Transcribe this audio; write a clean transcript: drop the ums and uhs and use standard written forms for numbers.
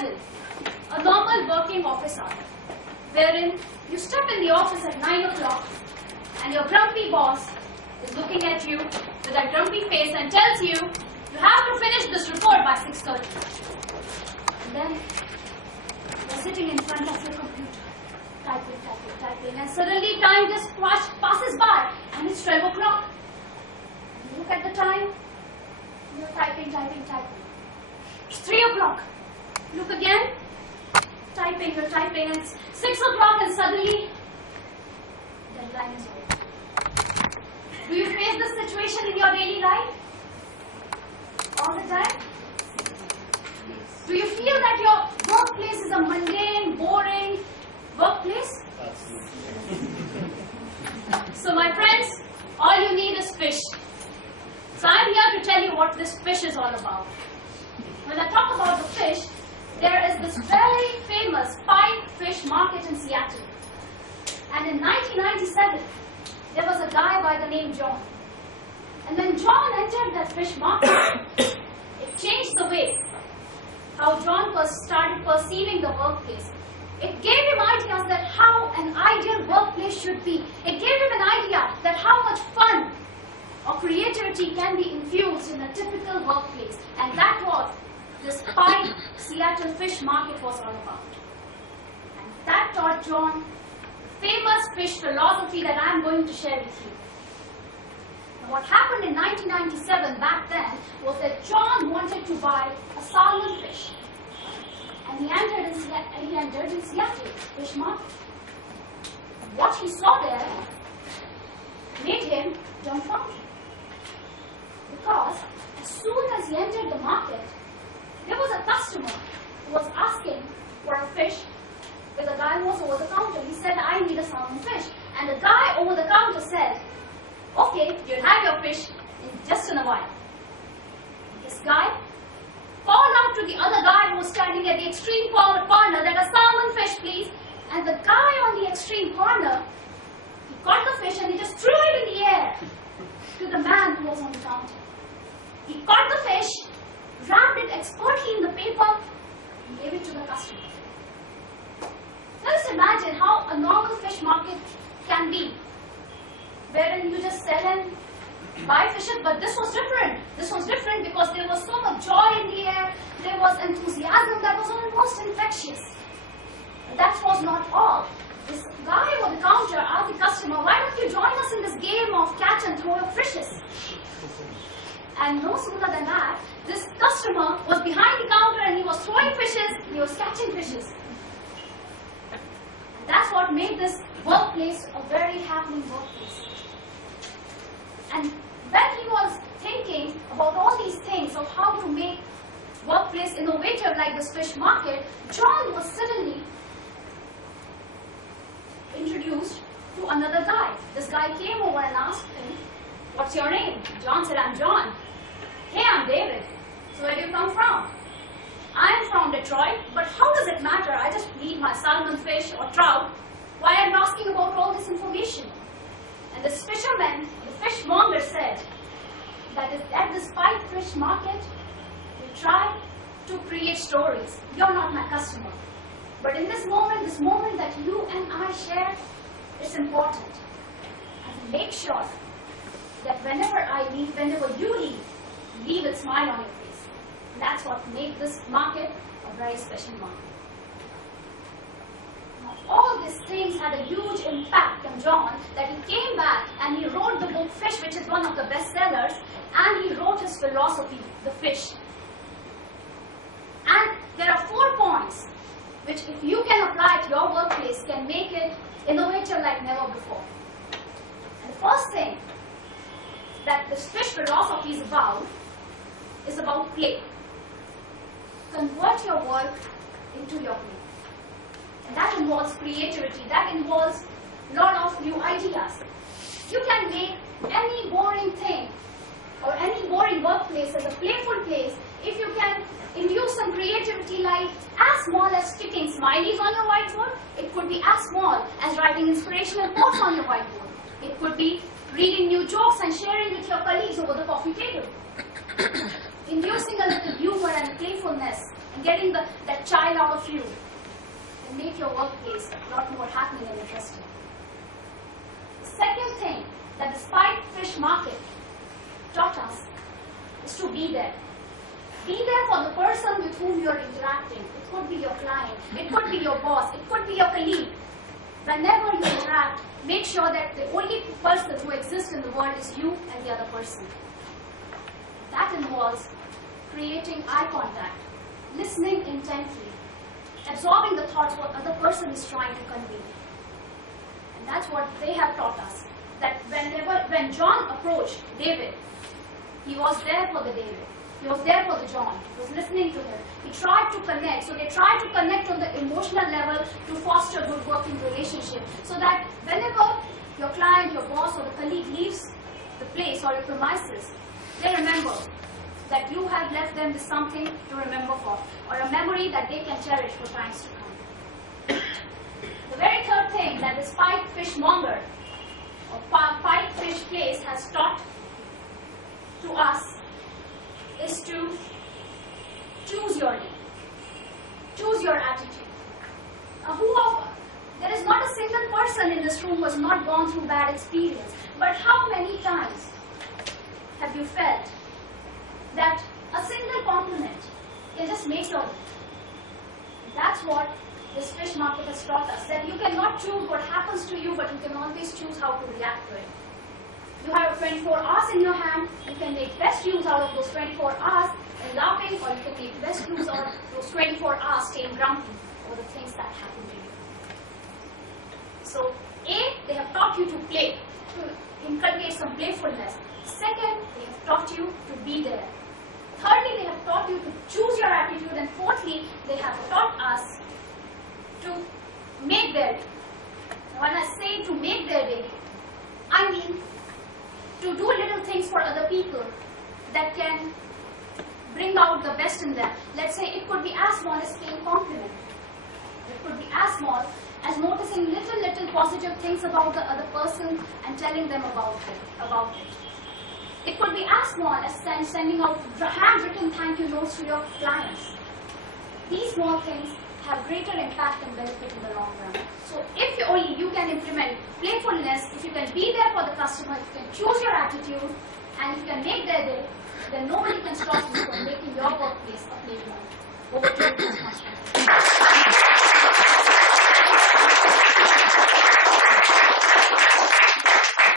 imagine a normal working office hour, wherein you step in the office at 9 o'clock and your grumpy boss is looking at you with that grumpy face and tells you, you have to finish this report by 6:30. And then you're sitting in front of your computer, typing, and suddenly time just passes by and it's 12 o'clock. You look at the time, you're typing. It's 3 o'clock. Look again, you're typing, and it's 6 o'clock and suddenly the deadline is over. Do you face this situation in your daily life? All the time? Do you feel that your workplace is a mundane, boring workplace? So my friends, all you need is fish. So I'm here to tell you what this fish is all about. When I talk about the fish, there is this very famous Pike fish market in Seattle. And in 1997, there was a guy by the name John. And when John entered that fish market, it changed the way how John started perceiving the workplace. It gave him ideas that how an ideal workplace should be. It gave him an idea that how much fun or creativity can be infused in a typical workplace. And that was this Pike Seattle fish market was all about. And that taught John the famous fish philosophy that I am going to share with you. Now, what happened in 1997 back then was that John wanted to buy a salmon fish. And he entered in Seattle fish market. What he saw there made him dumbfounded. Because as soon as he entered the market, there was a customer who was asking for a fish with a guy who was over the counter. He said, I need a salmon fish. And the guy over the counter said, okay, you'll have your fish in just in a while. This guy called out to the other guy who was standing at the extreme corner that a salmon fish, please. And the guy on the extreme corner, he caught the fish and he just threw it in the air to the man who was on the counter. He caught the fish, wrapped it expertly in the paper, and gave it to the customer. Now just imagine how a normal fish market can be, wherein you just sell and buy fishes, but this was different. This was different because there was so much joy in the air, there was enthusiasm that was almost infectious. But that was not all. This guy over the counter asked the customer, why don't you join us in this game of catch and throw of fishes? And no sooner than that, this customer was behind the counter and he was throwing fishes, he was catching fishes. And that's what made this workplace a very happening workplace. And when he was thinking about all these things of how to make workplace innovative like this fish market, John was suddenly introduced to another guy. This guy came over and asked him, what's your name? John said, I'm John. Hey, I'm David. So where do you come from? I'm from Detroit, but how does it matter? I just need my salmon fish or trout. Why am I asking about all this information? And this fisherman, the fishmonger said, that is at this Pike fish market, we try to create stories. You're not my customer. But in this moment that you and I share, it's important. And make sure that whenever you leave a smile on your face. And that's what made this market a very special market. Now, all these things had a huge impact on John, that he came back and he wrote the book Fish, which is one of the best sellers, and he wrote his philosophy, The Fish. And there are 4 points which, if you can apply to your workplace, can make it innovative like never before. And the first thing that this fish philosophy is about play. Convert your work into your play. And that involves creativity. That involves a lot of new ideas. You can make any boring thing or any boring workplace as a playful place if you can induce some creativity, like as small as sticking smileys on your whiteboard. It could be as small as writing inspirational quotes on your whiteboard. It could be reading new jokes and sharing with your colleagues over the coffee table. Inducing a little humor and playfulness and getting that child out of you and make your workplace a lot more happening and interesting. The second thing that the Spike Fish Market taught us is to be there. Be there for the person with whom you're interacting. It could be your client, it could be your boss, it could be your colleague. Whenever you interact, make sure that the only person who exists in the world is you and the other person. That involves creating eye contact, listening intently, absorbing the thoughts what other person is trying to convey. And that's what they have taught us. That when John approached David, he was there for the David. He was there for the John. He was listening to him. He tried to connect. So they tried to connect on the emotional level to foster good working relationship. So that whenever your client, your boss, or the colleague leaves the place or your premises, they remember that you have left them with something to remember for, or a memory that they can cherish for times to come. The very third thing that the Spike Fishmonger or Pike Fish Place has taught to us is to choose your day, choose your attitude. There is not a single person in this room who has not gone through bad experience, but how many times have you felt that a single compliment can just make your day? That's what this fish market has taught us, that you cannot choose what happens to you, but you can always choose how to react to it. You have 24 hours in your hand. You can make best use out of those 24 hours and laughing, or you can make best use out of those 24 hours staying grumpy over the things that happen to you. So, A, they have taught you to play, to inculcate some playfulness. Second, they have taught you to be there. Thirdly, they have taught you to choose your attitude. And fourthly, they have taught us to make their day. Now, when I say to make their day, I mean to do little things for other people that can bring out the best in them. Let's say it could be as small as paying compliment. It could be as small as noticing little positive things about the other person and telling them about it. It could be as small as sending out handwritten thank you notes to your clients. These small things have greater impact and benefit in the long run. So if you can implement playfulness, if you can be there for the customer, if you can choose your attitude, and if you can make their day, then nobody can stop you from making your workplace a playground. Over to you, Mr.